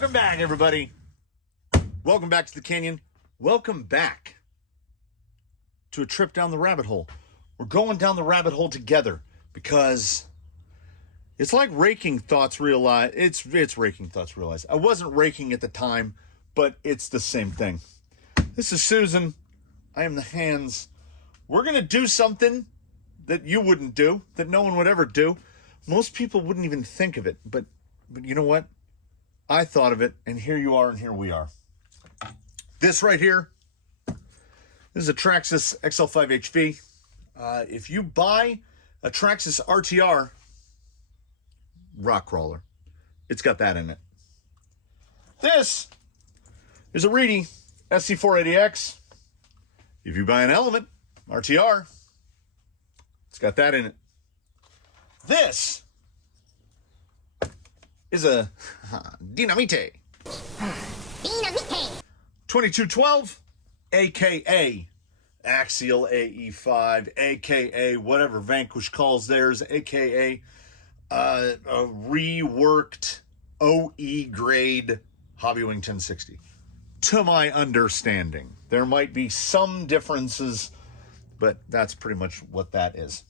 Welcome back, everybody. Welcome back to the Canyon. Welcome back to a trip down the rabbit hole. We're going down the rabbit hole together because it's like raking thoughts realized. It's raking thoughts realized. I wasn't raking at the time, but it's the same thing. This is Susan. I am the hands. We're going to do something that you wouldn't do, that no one would ever do. Most people wouldn't even think of it, but you know what? I thought of it, and here you are, and here we are. This right here, this is a Traxxas XL5 HV. If you buy a Traxxas RTR rock crawler, it's got that in it. This is a Reedy SC480X. If you buy an Element RTR, it's got that in it. This is a Dinamita 2212, aka Axial AE5, aka whatever Vanquish calls theirs, aka a reworked OE grade Hobbywing 1060. To my understanding, there might be some differences, but that's pretty much what that is.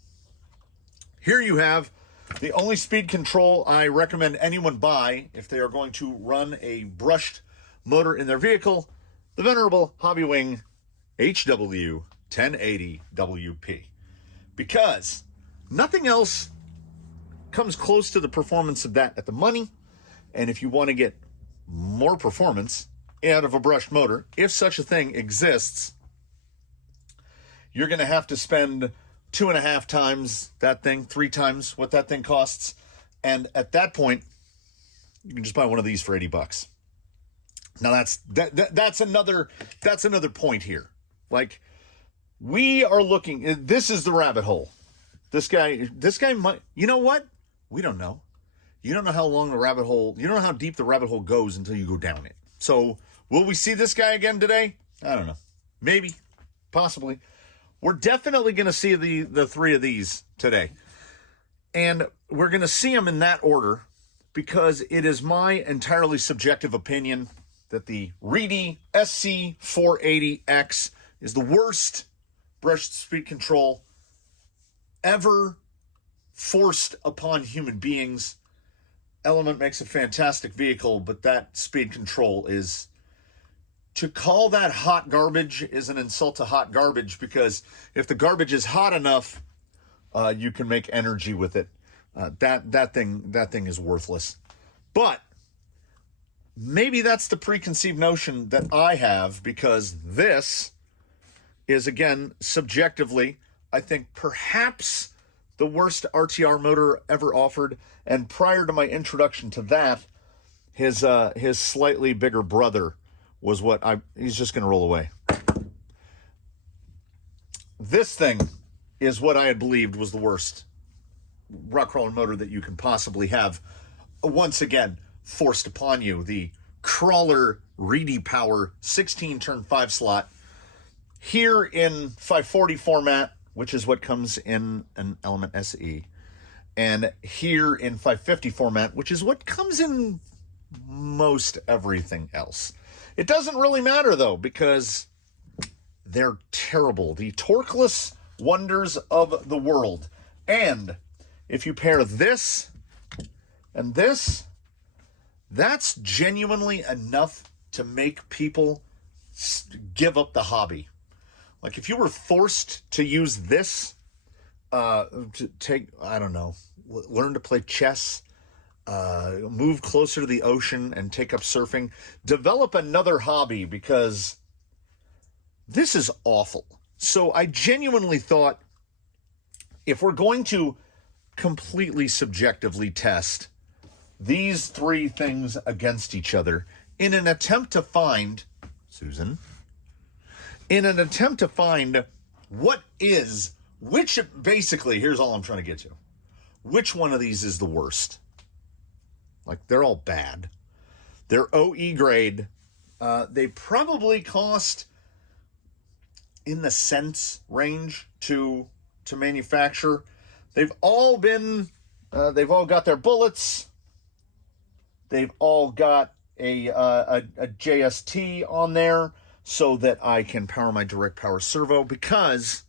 Here you have the only speed control I recommend anyone buy if they are going to run a brushed motor in their vehicle, the venerable Hobbywing HW 1080 WP. Because nothing else comes close to the performance of that at the money. And if you want to get more performance out of a brushed motor, if such a thing exists, you're going to have to spend 2.5 times that thing, 3 times what that thing costs. And at that point, you can just buy one of these for $80. Now that's another point here. Like, we are looking, this is the rabbit hole. This guy might, you know what? We don't know. You don't know how long the rabbit hole, you don't know how deep the rabbit hole goes until you go down it. So will we see this guy again today? I don't know. Maybe, possibly. We're definitely going to see the 3 of these today. And we're going to see them in that order because it is my entirely subjective opinion that the Reedy SC480X is the worst brushed speed control ever forced upon human beings. Element makes a fantastic vehicle, but that speed control is... To call that hot garbage is an insult to hot garbage, because if the garbage is hot enough, you can make energy with it. That thing is worthless. But maybe that's the preconceived notion that I have, because this is, again, subjectively, I think perhaps the worst RTR motor ever offered. And prior to my introduction to that, his slightly bigger brother was what he's just going to roll away. This thing is what I had believed was the worst rock crawler motor that you can possibly have. Once again, forced upon you. The Crawler Reedy Power 16-turn 5-slot. Here in 540 format, which is what comes in an Element SE. And here in 550 format, which is what comes in most everything else. It doesn't really matter, though, because they're terrible. The torqueless wonders of the world. And if you pair this and this, that's genuinely enough to make people give up the hobby. Like, if you were forced to use this to take, I don't know, learn to play chess, move closer to the ocean and take up surfing, develop another hobby, because this is awful. So I genuinely thought, if we're going to completely subjectively test these 3 things against each other in an attempt to find, Susan, basically, here's all I'm trying to get to. Which one of these is the worst? Like, they're all bad. They're OE grade. They probably cost in the cents range to manufacture. They've all got their bullets. They've all got a JST on there so that I can power my direct power servo because,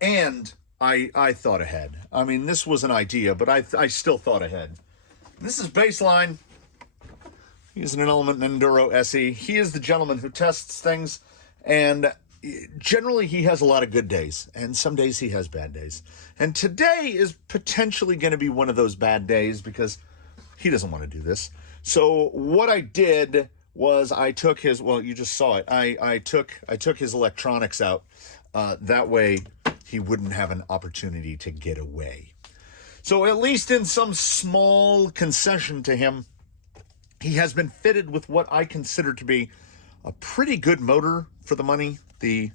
and I thought ahead. I mean, this was an idea, but I still thought ahead. This is Baseline. He's an Element Enduro SE. He is the gentleman who tests things, and generally he has a lot of good days, and some days he has bad days. And today is potentially going to be one of those bad days because he doesn't want to do this. So what I did was I took his, well, you just saw it. I took his electronics out. That way he wouldn't have an opportunity to get away. So at least in some small concession to him, he has been fitted with what I consider to be a pretty good motor for the money, the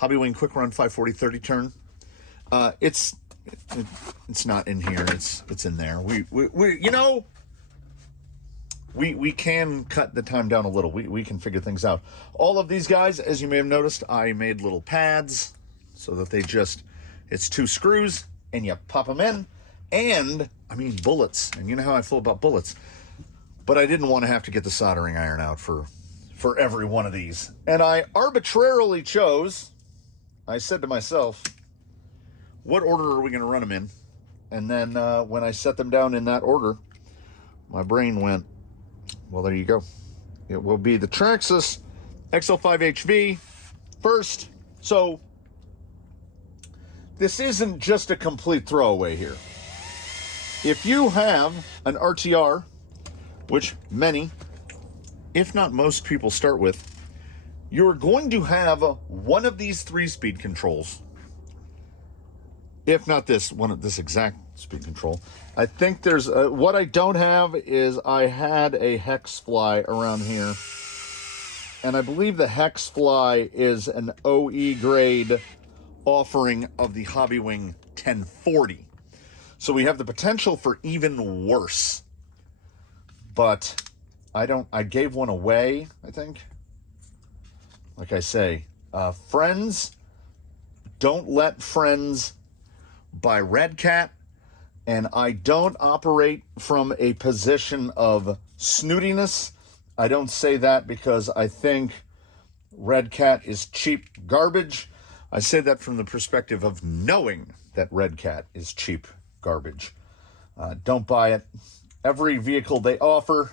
Hobbywing Quick Run 540 30 turn. It's not in here. It's in there. We can cut the time down a little. We can figure things out. All of these guys, as you may have noticed, I made little pads so that it's 2 screws and you pop them in. And I mean bullets, and you know how I feel about bullets. But I didn't want to have to get the soldering iron out for every one of these. And I arbitrarily chose, I said to myself, what order are we going to run them in? And then when I set them down in that order, my brain went, well, there you go. It will be the Traxxas XL5 HV first. So this isn't just a complete throwaway here. If you have an RTR, which many, if not most people start with, you're going to have one of these 3-speed controls. If not this exact speed control. I think there's, what I don't have is I had a hex fly around here. And I believe the hex fly is an OE grade offering of the Hobbywing 1040. So we have the potential for even worse. But I gave one away, I think. Like I say, friends, don't let friends buy Red Cat. And I don't operate from a position of snootiness. I don't say that because I think Red Cat is cheap garbage. I say that from the perspective of knowing that Red Cat is cheap garbage. Don't buy it. Every vehicle they offer.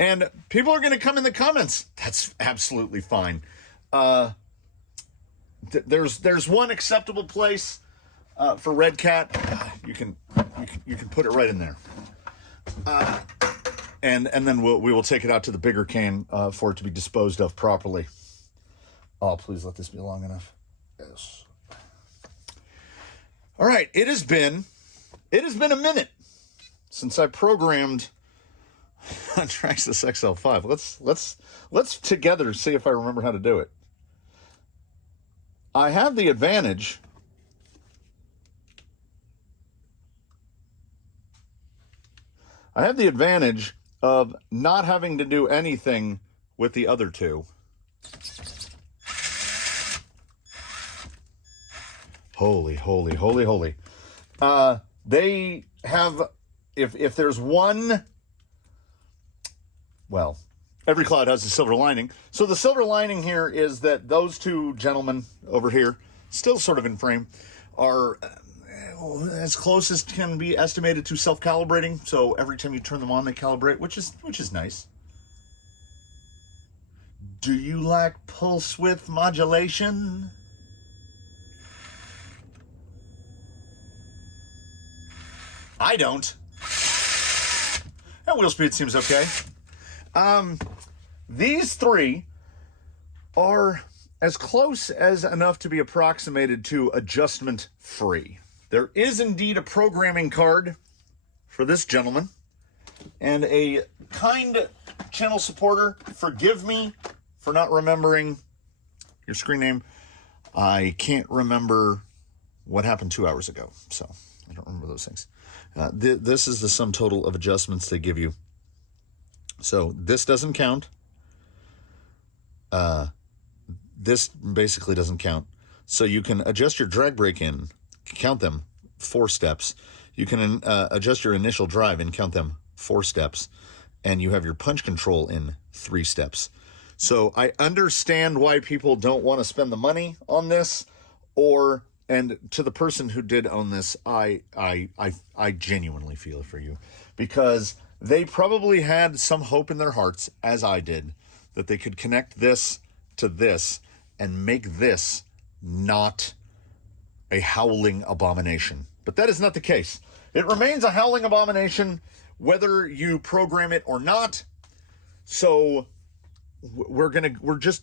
And people are going to come in the comments. That's absolutely fine. There's one acceptable place for Red Cat. You can put it right in there. And then we will take it out to the bigger can for it to be disposed of properly. Oh, please let this be long enough. Yes. All right, it has been a minute since I programmed on Traxxas XL5. Let's together see if I remember how to do it. I have the advantage of not having to do anything with the other two. Holy, holy, holy, holy. They have, if there's one, well, every cloud has a silver lining. So the silver lining here is that those two gentlemen over here, still sort of in frame, are as close as can be estimated to self-calibrating. So every time you turn them on, they calibrate, which is nice. Do you like pulse width modulation? I don't. And wheel speed seems okay. These three are as close as enough to be approximated to adjustment free. There is indeed a programming card for this gentleman, and a kind channel supporter, forgive me for not remembering your screen name. I can't remember what happened 2 hours ago, so I don't remember those things. This is the sum total of adjustments they give you. So this doesn't count. This basically doesn't count. So you can adjust your drag brake in, count them 4 steps. You can adjust your initial drive and count them 4 steps. and you have your punch control in 3 steps. So I understand why people don't want to spend the money on this, and to the person who did own this, I genuinely feel for you, because they probably had some hope in their hearts, as I did, that they could connect this to this and make this not a howling abomination. But that is not the case. It remains a howling abomination whether you program it or not. So we're just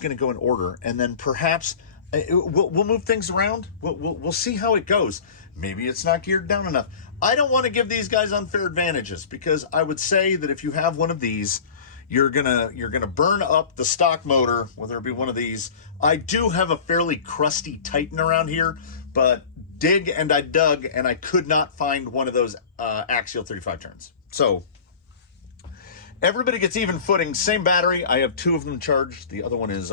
gonna go in order, and then perhaps we'll move things around. We'll see how it goes. Maybe it's not geared down enough. I don't want to give these guys unfair advantages, because I would say that if you have one of these, you're gonna burn up the stock motor, whether it be one of these. I do have a fairly crusty Titan around here, but I dug and I could not find one of those axial 35 turns. So everybody gets even footing, same battery. I have 2 of them charged. The other one is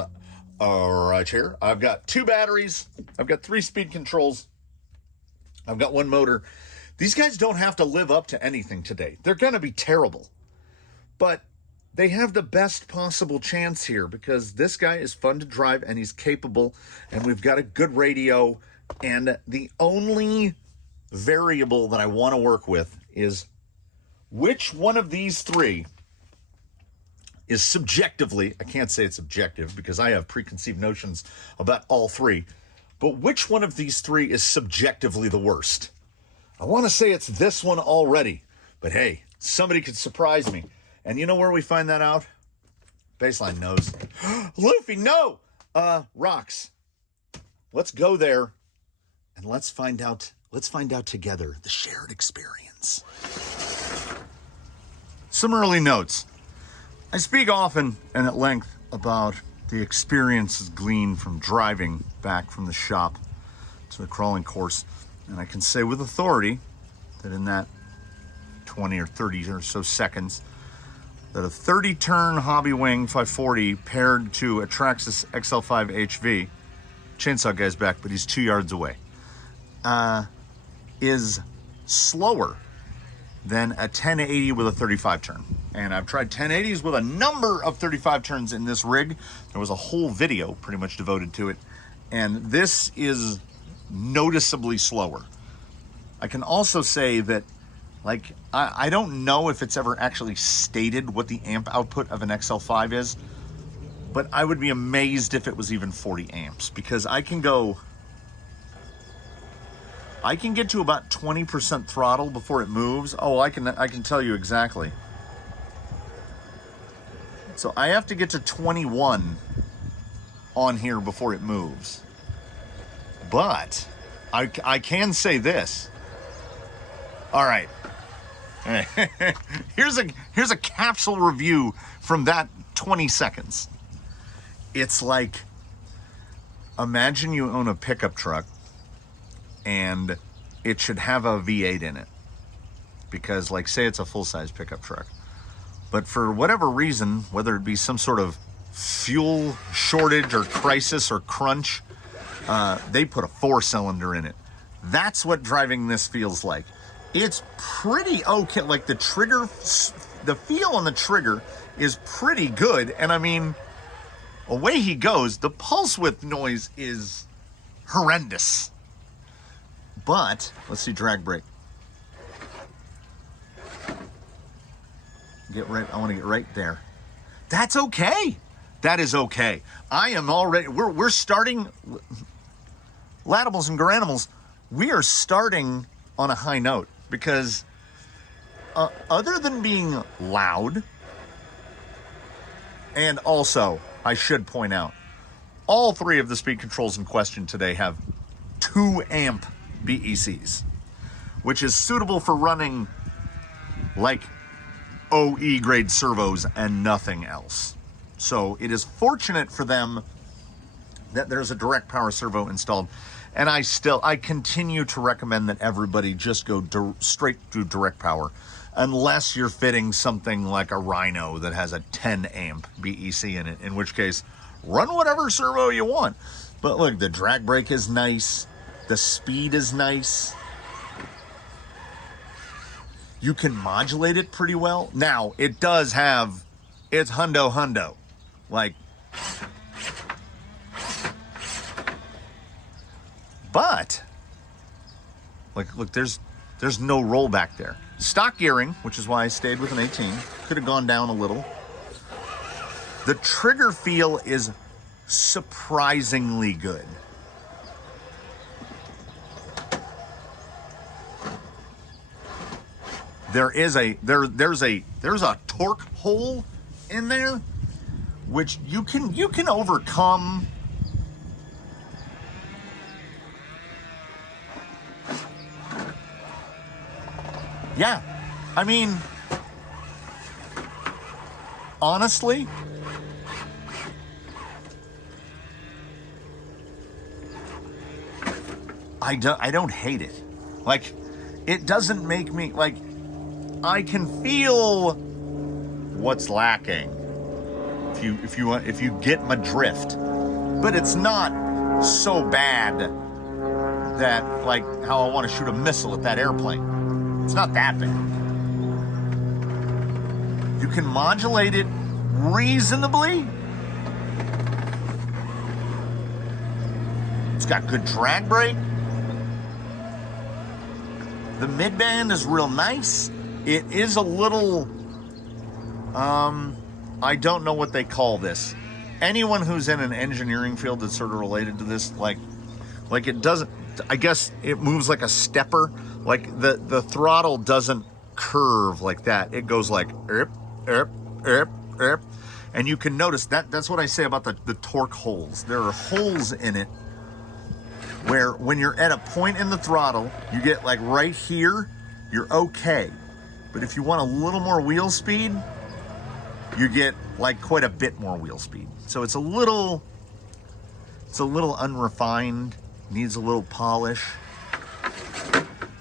right here. I've got 2 batteries. I've got 3 speed controls. I've got 1 motor. These guys don't have to live up to anything today. They're going to be terrible. But they have the best possible chance here, because this guy is fun to drive and he's capable, and we've got a good radio. And the only variable that I want to work with is which one of these 3 is subjectively, I can't say it's objective because I have preconceived notions about all 3, but which one of these 3 is subjectively the worst? I want to say it's this one already, but hey, somebody could surprise me. And you know where we find that out? Baseline knows. Luffy, no! Rocks. Let's go there and let's find out together the shared experience. Some early notes. I speak often and at length about the experiences gleaned from driving back from the shop to the crawling course. And I can say with authority that in that 20 or 30 or so seconds, that a 30-turn hobby wing 540 paired to a Traxxas XL5 HV, chainsaw guy's back, but he's 2 yards away, is slower than a 1080 with a 35 turn. And I've tried 1080s with a number of 35 turns in this rig. There was a whole video pretty much devoted to it. And this is noticeably slower. I can also say that, like, I don't know if it's ever actually stated what the amp output of an XL5 is, but I would be amazed if it was even 40 amps, because I can get to about 20% throttle before it moves. Oh, I can tell you exactly. So I have to get to 21 on here before it moves. But I can say this. All right. Here's a capsule review from that 20 seconds. It's like, imagine you own a pickup truck and it should have a V8 in it, because, like, say it's a full-size pickup truck, but for whatever reason, whether it be some sort of fuel shortage or crisis or crunch, they put a 4-cylinder in it. That's what driving this feels like. It's pretty okay. Like, the feel on the trigger is pretty good. And I mean, away he goes. The pulse width noise is horrendous. But let's see, drag brake. I want to get right there. That's okay. That is okay. I am already, we're starting, Latimals and Garanimals, we are starting on a high note, because other than being loud, and also, I should point out, all 3 of the speed controls in question today have 2 amp BECs, which is suitable for running like OE grade servos and nothing else. So it is fortunate for them that there's a direct power servo installed. And I continue to recommend that everybody just go straight through direct power, unless you're fitting something like a Rhino that has a 10 amp BEC in it, in which case run whatever servo you want. But look, the drag brake is nice. The speed is nice. You can modulate it pretty well. Now, it does have, it's hundo. Like, but, like, look, there's no rollback there. Stock gearing, which is why I stayed with an 18, could have gone down a little. The trigger feel is surprisingly good. There's a torque hole in there, which you can overcome. Yeah, I mean, honestly, I don't hate it. Like, it doesn't make me, like, I can feel what's lacking if you get my drift, but it's not so bad that, like, how I want to shoot a missile at that airplane. It's not that bad. You can modulate it reasonably. It's got good drag brake. The mid-band is real nice. It is a little, I don't know what they call this. Anyone who's in an engineering field that's sort of related to this, like it doesn't, I guess it moves like a stepper. Like the throttle doesn't curve like that. It goes like, erp, erp, erp, erp. And you can notice that's what I say about the torque holes. There are holes in it where when you're at a point in the throttle, you get like right here, you're okay. But if you want a little more wheel speed, you get like quite a bit more wheel speed. So it's a little unrefined, needs a little polish.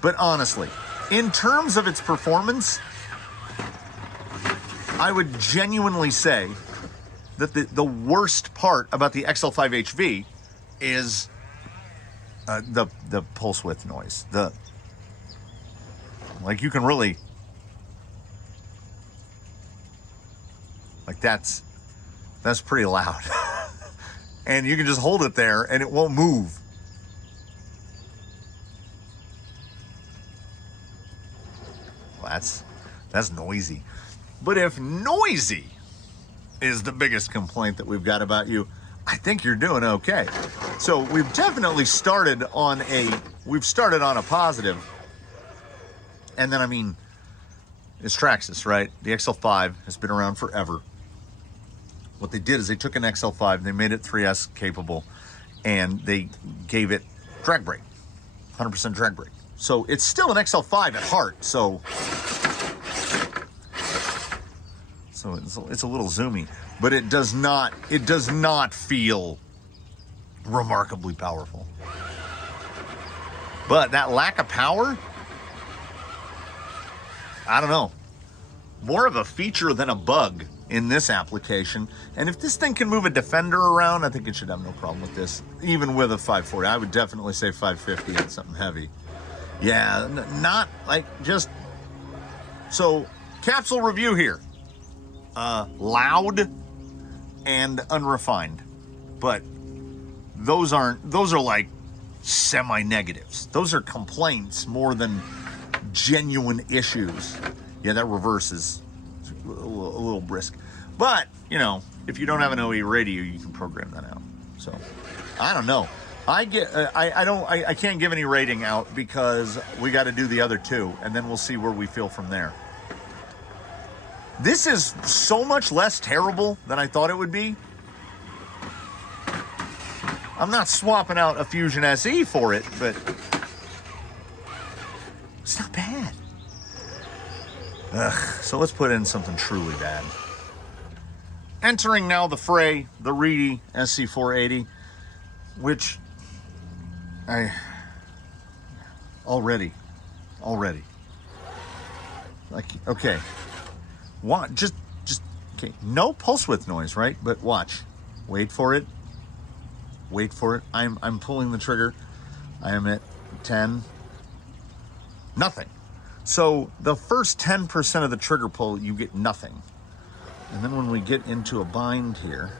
But honestly, in terms of its performance, I would genuinely say that the worst part about the XL5 HV is the pulse width noise. Like you can really, like that's pretty loud. And you can just hold it there and it won't move. Well, that's noisy. But if noisy is the biggest complaint that we've got about you, I think you're doing okay. So we've definitely started on a positive. And then, I mean, it's Traxxas, right? The XL5 has been around forever. What they did is they took an XL5, they made it 3S capable, and they gave it drag brake, 100% drag brake. So it's still an XL5 at heart, so it's a little zoomy, but it does not feel remarkably powerful. But that lack of power, I don't know, more of a feature than a bug in this application. And if this thing can move a Defender around, I think it should have no problem with this, even with a 540. I would definitely say 550 and something heavy. Yeah, not like just, so capsule review here. Loud and unrefined, but those are like semi-negatives. Those are complaints more than genuine issues. Yeah, that reverse is a little brisk, but you know, if you don't have an OE radio, you can program that out. So I don't know. I can't give any rating out because we got to do the other two, and then we'll see where we feel from there. This is so much less terrible than I thought it would be. I'm not swapping out a Fusion SE for it, but it's not bad. So let's put in something truly bad. Entering now the fray, the Reedy SC480, which I already, like, okay. What? Just okay. No pulse width noise, right? But watch. Wait for it. Wait for it. I'm pulling the trigger. I am at 10. Nothing. So the first 10% of the trigger pull, you get nothing. And then when we get into a bind here,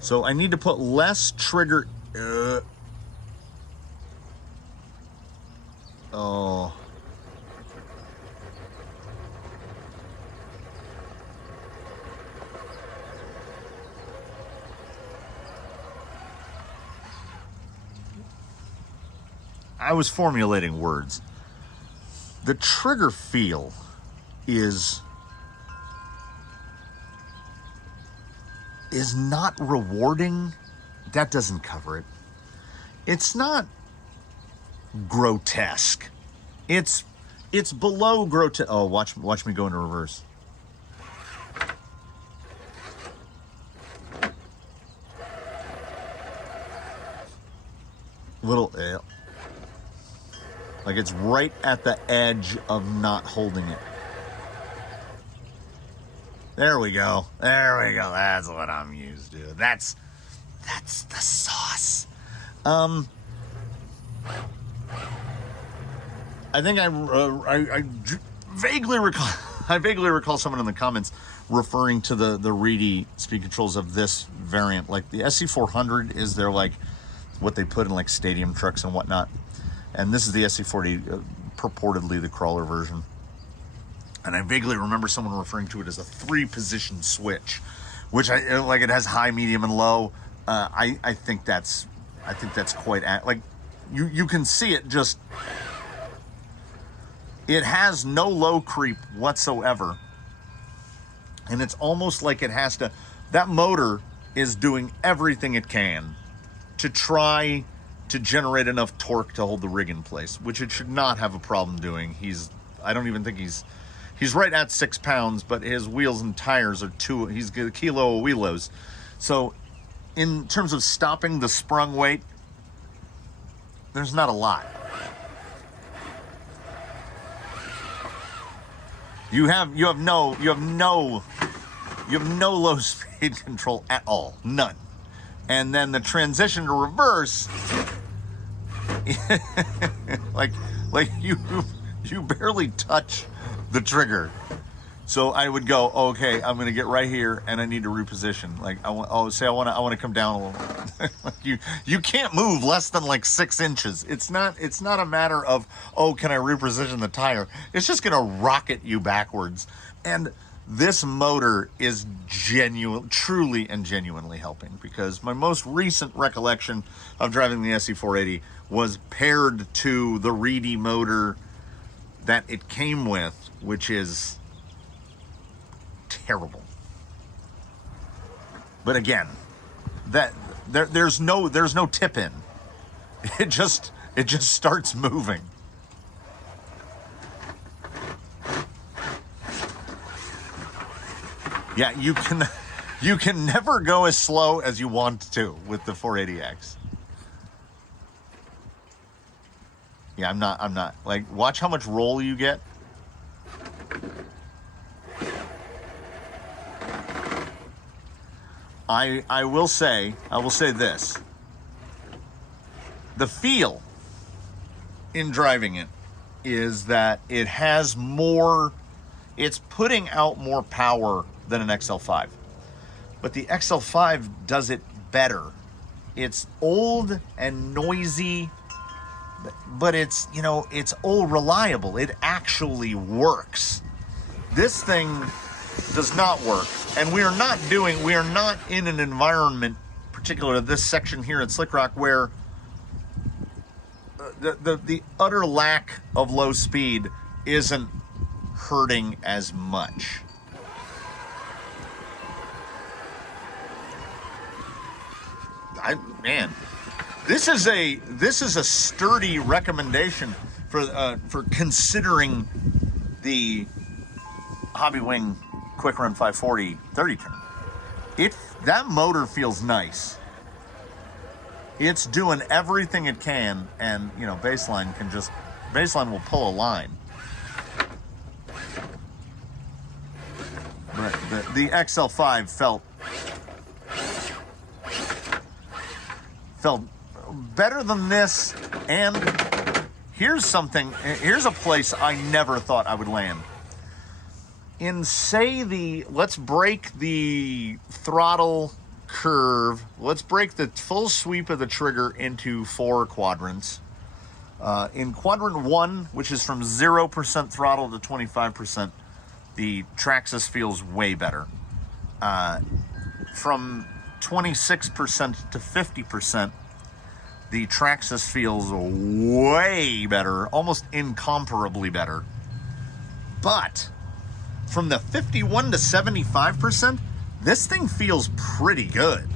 so I need to put less trigger. Oh. I was formulating words. The trigger feel is not rewarding. That doesn't cover it. It's not grotesque. It's below grotesque. Oh, watch me go into reverse. Little like it's right at the edge of not holding it. There we go. There we go. That's what I'm used to. That's the sauce. I think I vaguely recall someone in the comments referring to the Reedy speed controls of this variant. Like the SC400 is their, like, what they put in like stadium trucks and whatnot. And this is the SC40, purportedly the crawler version. And I vaguely remember someone referring to it as a 3-position switch, which it has high, medium, and low. I think that's quite like you can see it just. It has no low creep whatsoever, and it's almost like it has to. That motor is doing everything it can to try to generate enough torque to hold the rig in place, which it should not have a problem doing. I don't even think he's right at 6 pounds, but his wheels and tires are he's got a kilo of wheelos. So in terms of stopping the sprung weight, there's not a lot. You have no low speed control at all, none. And then the transition to reverse, like you barely touch the trigger. So I would go, okay, I'm gonna get right here, and I need to reposition. Like I want to come down a little. Like you can't move less than like 6 inches. It's not a matter of, oh, can I reposition the tire? It's just gonna rocket you backwards. And this motor is truly and genuinely helping, because my most recent recollection of driving the SC480 was paired to the Reedy motor that it came with, which is terrible. But again, there's no tip in. It just starts moving. Yeah, you can never go as slow as you want to with the 480X. Yeah, I'm not like, watch how much roll you get. I will say this. The feel in driving it is that it has more, it's putting out more power than an XL5. But the XL5 does it better. It's old and noisy, but it's old reliable. It actually works. This thing does not work. And we are not in an environment, particularly this section here at Slick Rock, where the utter lack of low speed isn't hurting as much. This is a sturdy recommendation for considering the Hobby Wing Quick Run 540 30 turn. That motor feels nice. It's doing everything it can, and baseline will pull a line. But the XL5 felt better than this, and here's a place I never thought I would land. In, say, let's break the throttle curve, let's break the full sweep of the trigger into 4 quadrants. In quadrant 1, which is from 0% throttle to 25%, the Traxxas feels way better. From 26% to 50%, the Traxxas feels way better, almost incomparably better. But from the 51 to 75%, this thing feels pretty good.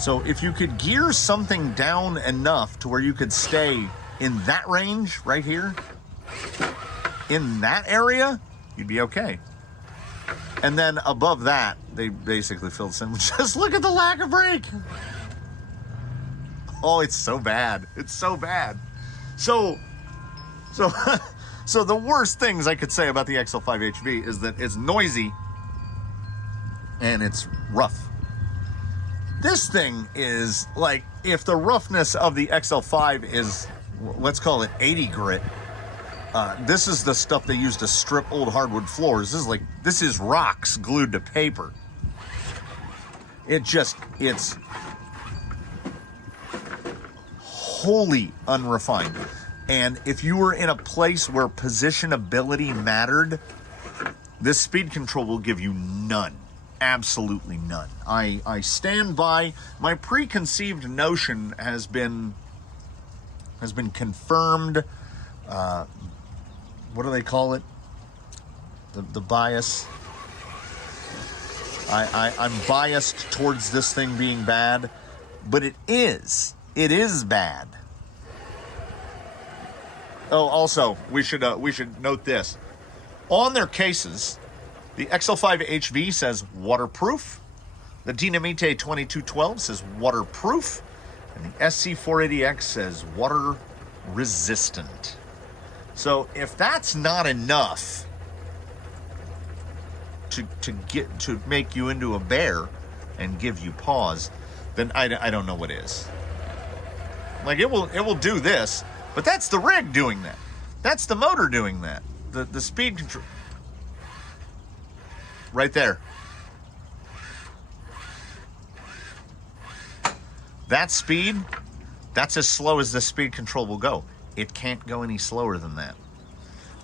So if you could gear something down enough to where you could stay in that range right here, in that area, you'd be okay. And then above that, they basically feel the same. Just look at the lack of brake. Oh, it's so bad. It's so bad. So the worst things I could say about the XL5 HV is that it's noisy and it's rough. This thing is like, if the roughness of the XL5 is, let's call it 80 grit, this is the stuff they use to strip old hardwood floors. This is rocks glued to paper. It's wholly unrefined. And if you were in a place where positionability mattered, this speed control will give you none. Absolutely none. I stand by my preconceived notion has been confirmed. What do they call it? The bias. I'm biased towards this thing being bad, but it is bad. Oh, also, we should note this. On their cases, the XL5 HV says waterproof. The Dinamita 2212 says waterproof. And the SC480X says water resistant. So if that's not enough to make you into a bear and give you pause, then I don't know what is. Like, it will do this, but that's the rig doing that. That's the motor doing that. The speed control. Right there. That speed, that's as slow as the speed control will go. It can't go any slower than that.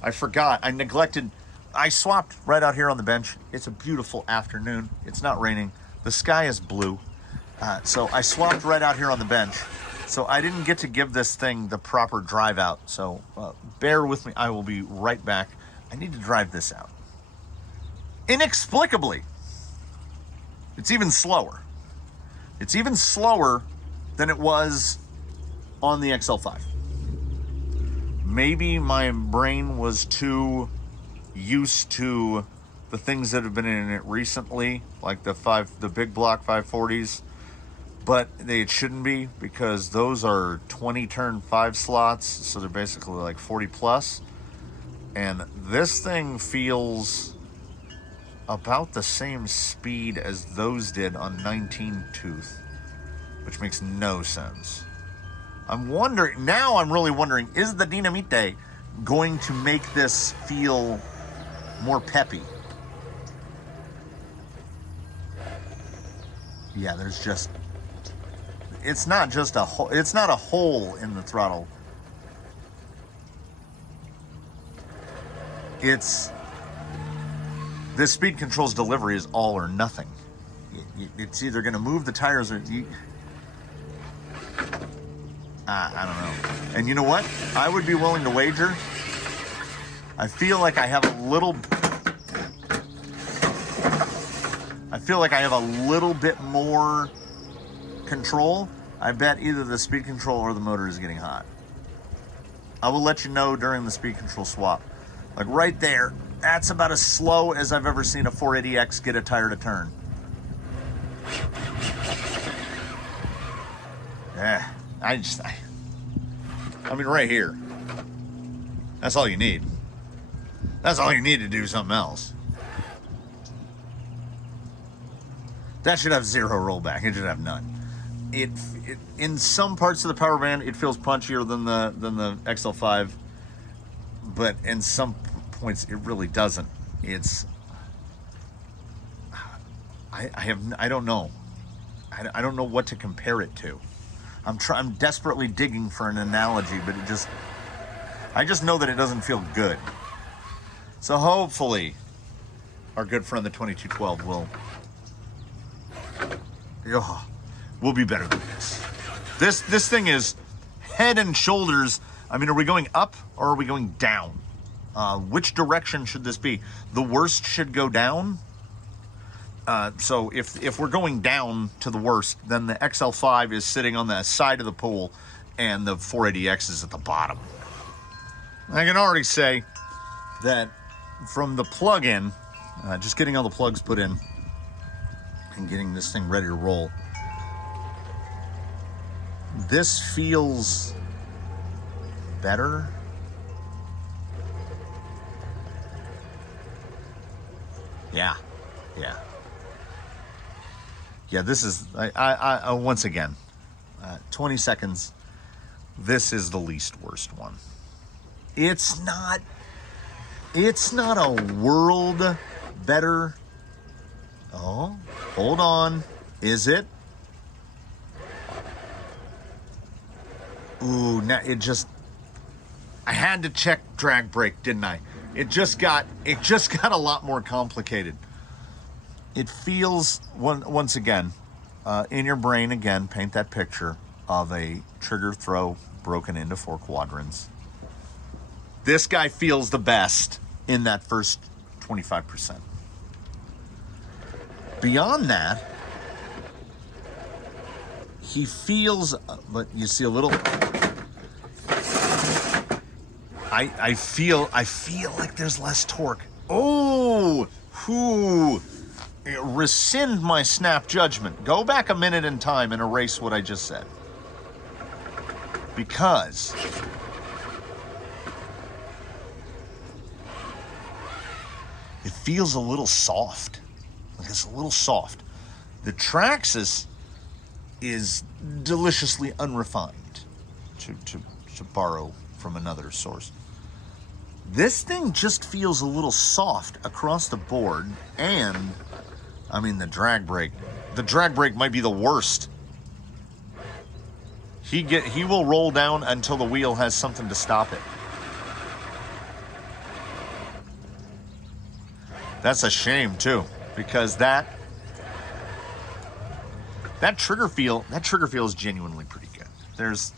I forgot, I swapped right out here on the bench. It's a beautiful afternoon. It's not raining. The sky is blue. So I swapped right out here on the bench. So I didn't get to give this thing the proper drive out. So bear with me. I will be right back. I need to drive this out. Inexplicably, it's even slower. It's even slower than it was on the XL5. Maybe my brain was too used to the things that have been in it recently, like the big block 540s, but it shouldn't be, because those are 20 turn 5 slots, so they're basically like 40 plus. And this thing feels about the same speed as those did on 19 tooth, which makes no sense. I'm really wondering, is the Dinamita going to make this feel more peppy? Yeah, it's not a hole in the throttle. This speed control's delivery is all or nothing. It's either going to move the tires or I don't know. And you know what? I would be willing to wager. I feel like I have a little bit more control. I bet either the speed control or the motor is getting hot. I will let you know during the speed control swap. Like right there, that's about as slow as I've ever seen a 480X get a tire to turn. Yeah, I mean right here. That's all you need. That's all you need to do something else. That should have zero rollback. It should have none. it in some parts of the power band it feels punchier than the XL5, but in some points it really doesn't. It's I don't know. I don't know what to compare it to. I'm desperately digging for an analogy, but I just know that it doesn't feel good. So hopefully our good friend the 2212 will be better than this. This thing is head and shoulders. I mean, are we going up or are we going down? Which direction should this be? The worst should go down. So if we're going down to the worst, then the XL5 is sitting on the side of the pool and the 480X is at the bottom. I can already say that from the plug-in, just getting all the plugs put in and getting this thing ready to roll, this feels better. Yeah. Yeah, this is, I once again, 20 seconds, this is the least worst one. It's not a world better. Oh, hold on. Is it? Ooh, now I had to check drag brake, didn't I? It just got a lot more complicated. It feels, once again, in your brain, again, paint that picture of a trigger throw broken into 4 quadrants. This guy feels the best in that first 25%. Beyond that, he feels, but you see a little, I feel like there's less torque. Oh, rescind my snap judgment. Go back a minute in time and erase what I just said. Because it feels a little soft. It's a little soft. The Traxxas is deliciously unrefined, to borrow from another source. This thing just feels a little soft across the board, and I mean the drag brake might be the worst. He will roll down until the wheel has something to stop it. That's a shame too, because that trigger feel is genuinely pretty good. There's,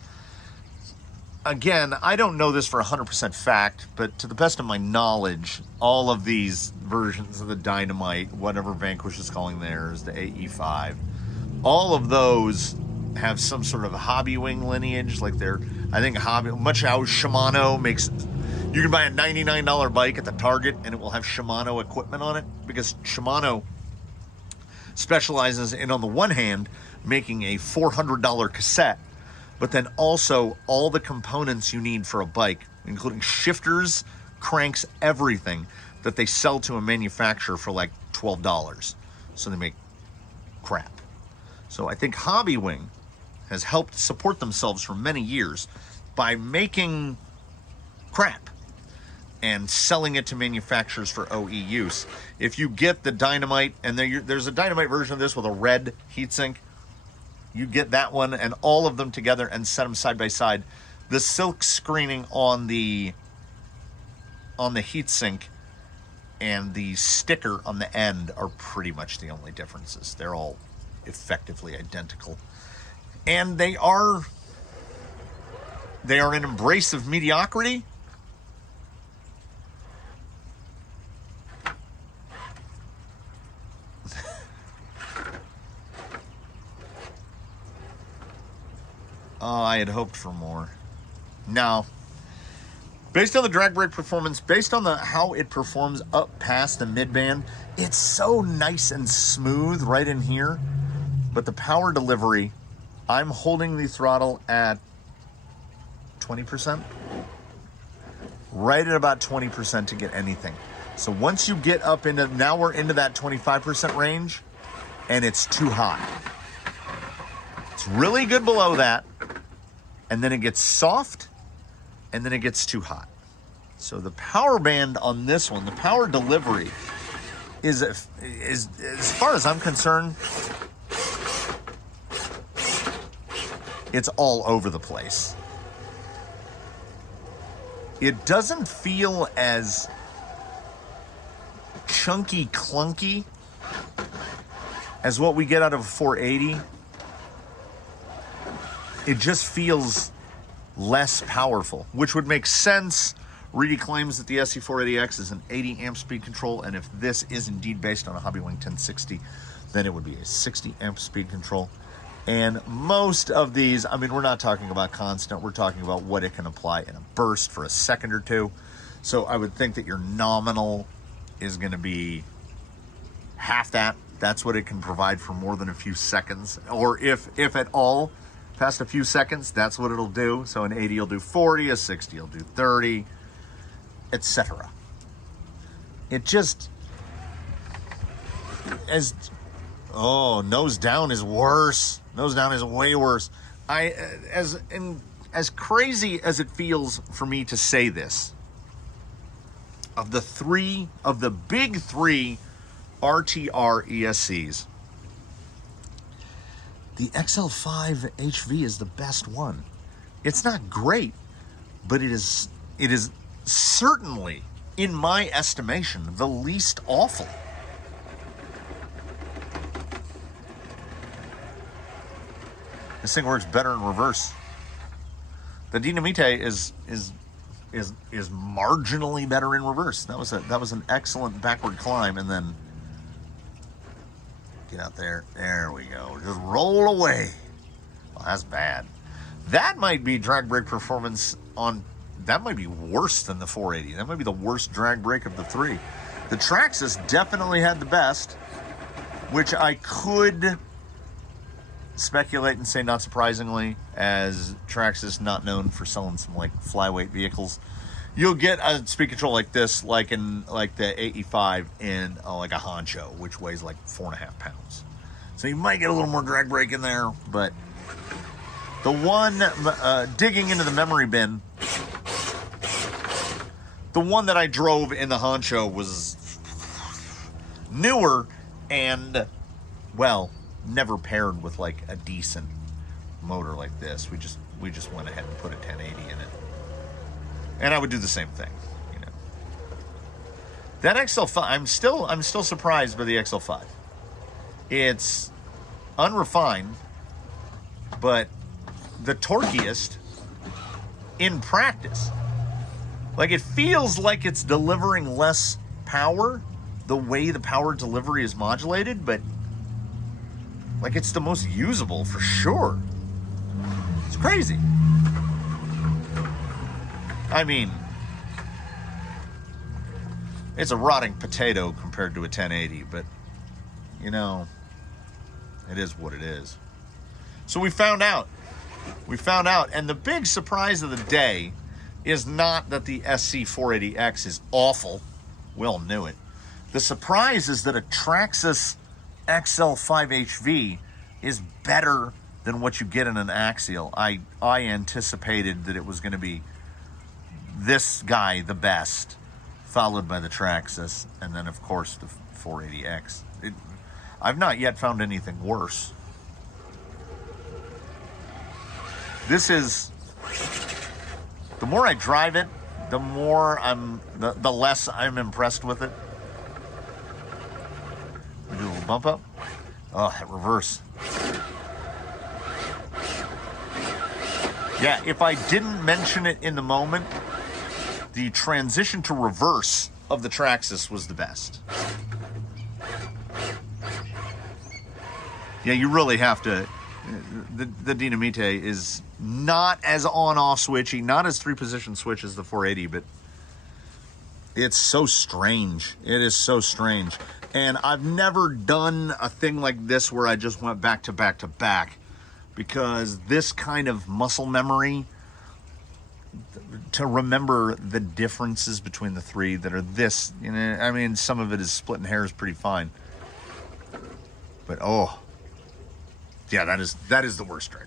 again, I don't know this for 100% fact, but to the best of my knowledge, all of these versions of the Dynamite, whatever Vanquish is calling theirs, the AE5, all of those have some sort of hobby wing lineage. Like I think much how Shimano makes, you can buy a $99 bike at the Target and it will have Shimano equipment on it, because Shimano specializes in, on the one hand, making a $400 cassette, but then also all the components you need for a bike, including shifters, cranks, everything that they sell to a manufacturer for like $12. So they make crap. So I think Hobbywing has helped support themselves for many years by making crap and selling it to manufacturers for OE use. If you get the Dynamite, and there's a Dynamite version of this with a red heatsink, you get that one and all of them together and set them side by side. The silk screening on the heatsink and the sticker on the end are pretty much the only differences. They're all effectively identical. And they are an embrace of mediocrity. Oh, I had hoped for more. No. Based on the drag brake performance, based on how it performs up past the mid-band, it's so nice and smooth right in here. But the power delivery, I'm holding the throttle at 20%. Right at about 20% to get anything. So once you get up into, now we're into that 25% range, and it's too high. It's really good below that, and then it gets soft, and then it gets too hot. So the power band on this one, the power delivery, is as far as I'm concerned, it's all over the place. It doesn't feel as chunky, clunky as what we get out of a 480. It just feels less powerful, which would make sense. Reedy claims that the SC480X is an 80 amp speed control, and if this is indeed based on a Hobbywing 1060, then it would be a 60 amp speed control. And most of these, I mean, we're not talking about constant, we're talking about what it can apply in a burst for a second or two. So I would think that your nominal is going to be half that. That's what it can provide for more than a few seconds, or if at all, past a few seconds, that's what it'll do. So an 80 will do 40, a 60 will do 30, etc. It just, nose down is worse. Nose down is way worse. As crazy as it feels for me to say this, of the big three RTR ESCs, the XL5 HV is the best one. It's not great, but it is certainly, in my estimation, the least awful. This thing works better in reverse. The Dinamita is marginally better in reverse. That was an excellent backward climb, and then get out there. There we go. Just roll away. Well, that's bad. That might be drag brake performance on. That might be worse than the 480. That might be the worst drag brake of the three. The Traxxas definitely had the best, which I could speculate and say, not surprisingly, as Traxxas not known for selling some like flyweight vehicles. You'll get a speed control like this, like the AE5 in like a Honcho, which weighs like 4.5 pounds. So you might get a little more drag brake in there, but the one digging into the memory bin, the one that I drove in the Honcho was newer and, well, never paired with like a decent motor like this. We just went ahead and put a 1080 in it. And I would do the same thing, you know. That XL5, I'm still surprised by the XL5. It's unrefined, but the torquiest in practice. Like, it feels like it's delivering less power, the way the power delivery is modulated, but like, it's the most usable for sure. It's crazy. I mean, it's a rotting potato compared to a 1080, but, you know, it is what it is. So we found out. And the big surprise of the day is not that the SC480X is awful. We all knew it. The surprise is that a Traxxas XL5 HV is better than what you get in an Axial. I anticipated that it was going to be this guy the best, followed by the Traxxas, and then of course the 480X. I've not yet found anything worse. This is, the more I drive it, the more the less I'm impressed with it. We do a little bump up. Oh, that reverse. Yeah, if I didn't mention it in the moment, the transition to reverse of the Traxxas was the best. Yeah, you really have to. The Dinamita is not as on-off switchy, not as three-position switch as the 480, but it's so strange. It is so strange. And I've never done a thing like this where I just went back to back to back, because this kind of muscle memory to remember the differences between the three that are this, you know, I mean, some of it is splitting hairs pretty fine. But, oh, Yeah, that is the worst drivetrain.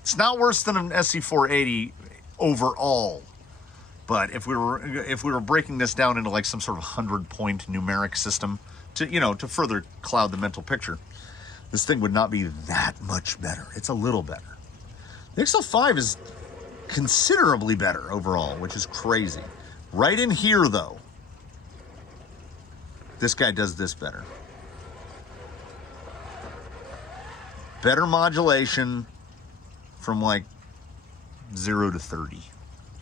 It's not worse than an SC480 overall, but if we were breaking this down into like some sort of 100-point numeric system to, you know, to further cloud the mental picture, this thing would not be that much better. It's a little better. The XL5 is considerably better overall, which is crazy. Right in here, though, this guy does this better. Better modulation from like 0 to 30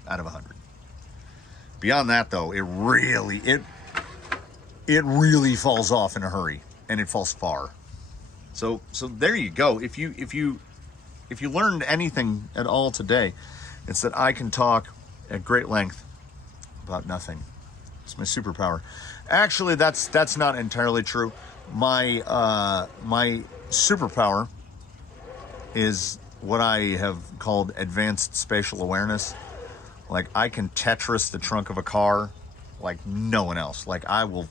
out of 100. Beyond that, though, it really falls off in a hurry, and it falls far. So there you go. If you learned anything at all today, it's that I can talk at great length about nothing. It's my superpower. Actually, that's not entirely true. My superpower is what I have called advanced spatial awareness. Like, I can Tetris the trunk of a car like no one else. Like, I will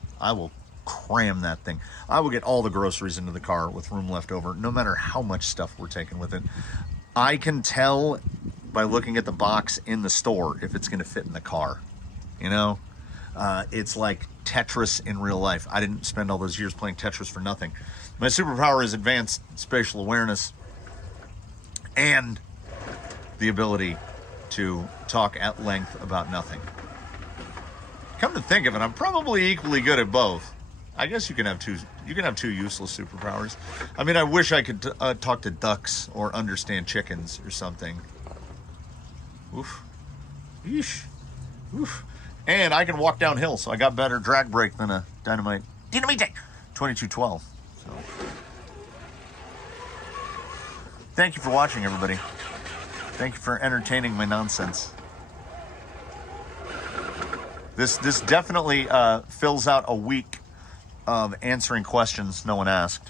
cram that thing. I will get all the groceries into the car with room left over, no matter how much stuff we're taking with it. I can tell by looking at the box in the store if it's going to fit in the car. You know, it's like Tetris in real life. I didn't spend all those years playing Tetris for nothing. My superpower is advanced spatial awareness and the ability to talk at length about nothing. Come to think of it, I'm probably equally good at both. I guess you can have two. You can have two useless superpowers. I mean, I wish I could talk to ducks or understand chickens or something. Oof. Yeesh. Oof. And I can walk downhill, so I got better drag brake than a Dynamite Dinamita 2212. So, thank you for watching, everybody. Thank you for entertaining my nonsense. This definitely fills out a week of answering questions no one asked.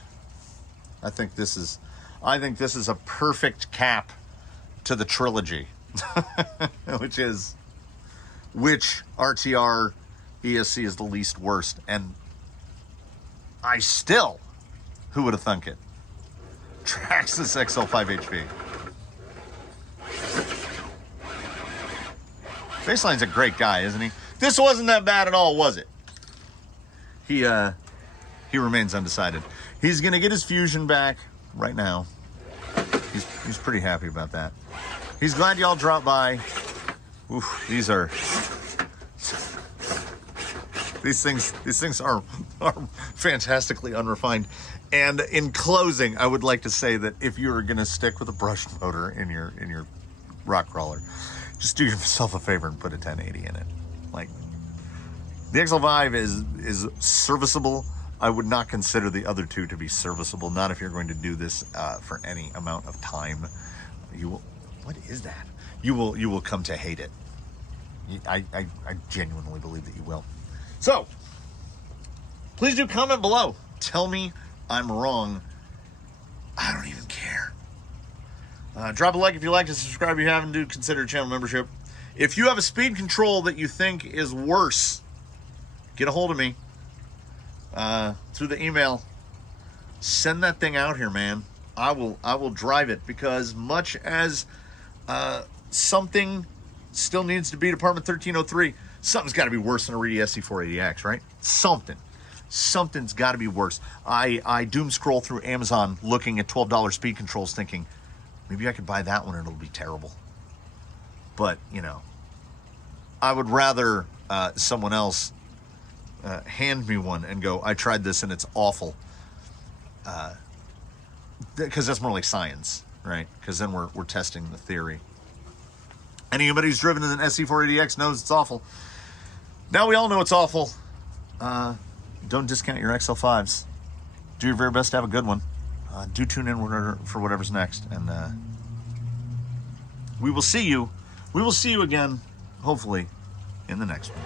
I think this is a perfect cap to the trilogy, which RTR ESC is the least worst, and who would have thunk it? Traxxas XL5 HV. Baseline's a great guy, isn't he? This wasn't that bad at all, was it? He remains undecided. He's gonna get his Fusion back right now. He's pretty happy about that. He's glad y'all dropped by. Oof, these things are fantastically unrefined. And in closing, I would like to say that if you're gonna stick with a brushed motor in your rock crawler, just do yourself a favor and put a 1080 in it. Like, the XL5 is serviceable. I would not consider the other two to be serviceable. Not if you're going to do this for any amount of time. You will. What is that? You will come to hate it. I genuinely believe that you will. So, please do comment below. Tell me I'm wrong. I don't even care. Drop a like if you liked it. Subscribe if you haven't. Do consider channel membership. If you have a speed control that you think is worse, get a hold of me through the email. Send that thing out here, man. I will drive it, because much as something still needs to be Department 1303, something's got to be worse than a Reedy SC480X, right? Something's got to be worse. I doom scroll through Amazon looking at $12 speed controls, thinking maybe I could buy that one and it'll be terrible. But, you know, I would rather someone else hand me one and go, I tried this and it's awful. Because that's more like science, right? Because then we're testing the theory. Anybody who's driven an SC480X knows it's awful. Now we all know it's awful. Don't discount your XL5s. Do your very best to have a good one. Do tune in for whatever's next. And we will see you. We will see you again, hopefully, in the next one.